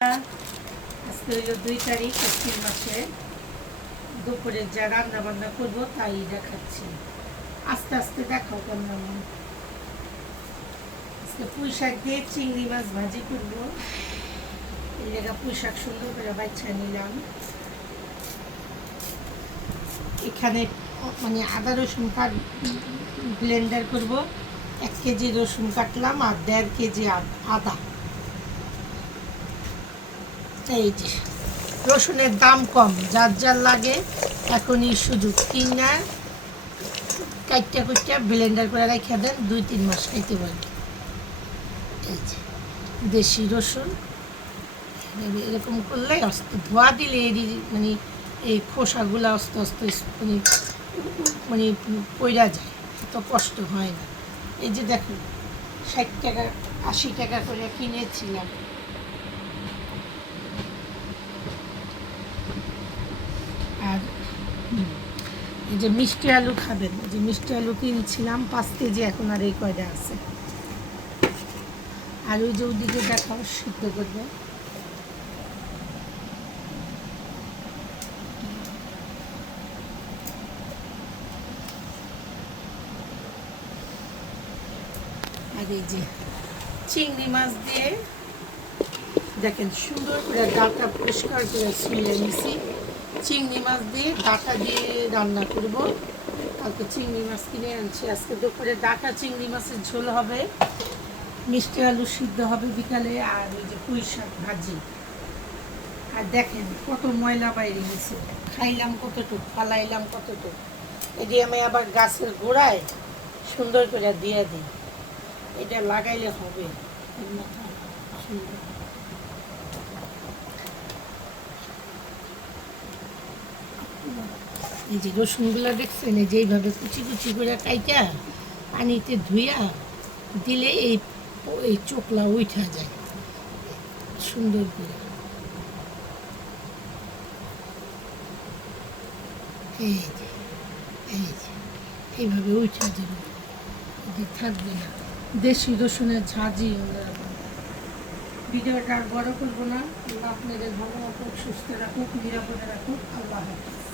আজকে হইল 2 তারিখ এপ্রিল মাসে দুপুরে যা রান্না বান্না করবো তাই দেখাচ্ছি। আস্তে আস্তে দেখাও কেমন। আজকে পুঁই শাক দিয়ে চিংড়ি মাছ ভাজি করবো। এই জায়গা পুঁই শাক সুন্দর করে বাছা নিলাম। এখানে মানে আদা রসুন ব্লেন্ডার করব। 1 কেজি রসুন কাটলাম আর 1.5 কেজি আদা। এই যে রসুনের দাম কম, যার যার লাগে এখনই সুযোগ, কিনা কাইটটা কুইটটা ব্লেন্ডার করে রেখে দেন, 2-3 মাস খাইতে পারেন। এই যে দেশি রসুন এরকম করলে ধোয়া দিলে এরই মানে এই খোসাগুলো আস্তে আস্তে মানে মানে পড়া যায়, এত কষ্ট হয় না। এই যে দেখুন 60 টাকা 80 টাকা করে কিনেছিলাম। আর এই যে মিষ্টি আলু খাবেন, এই যে মিষ্টি আলু কিনছিলাম 5 কেজি, এখন আর এই কয়টা আছে। আর ওই যে ওদিকে দেখাও সিদ্ধ করবে। আর এই যে চিংড়ি মাছ দিয়ে দেখেন সুন্দর করে ডাটা পরিষ্কার করে ছুঁয়ে নিছি। চিংড়ি মাছ দিয়ে ডাটা দিয়ে রান্না করব। কালকে চিংড়ি মাছ কিনে আনছি, আজকে দুপুরে ডাটা চিংড়ি মাছের ঝোল হবে, মিষ্টি আলু সিদ্ধ হবে বিকালে, আর ওই যে পুঁই শাক ভাজি। আর দেখেন কত ময়লা বাইরে গেছে, খাইলাম কতটুক, ফালাইলাম কতটুক। এটি আমি আবার গাছের গোড়ায় সুন্দর করে দিয়ে দিই, এটা লাগাইলে হবে সুন্দর। এই যে রসুনগুলো দেখছেন, এই যে এইভাবে কুচি কুচি করে কাইটা পানিতে ধুইয়া দিলে এই চোখলা উঠা যায় সুন্দর করে। এই যে এইভাবে উঠা যাবে, থাকবে না। দেশি রসুনের ঝাঁঝি অন্যরকম। ভিডিওটা আর বড় করবো না। আল্লাহ আপনাদের ভালো রাখুক, সুস্থ রাখুক, নিরাপদে রাখুক। আল্লাহ হাফেজ।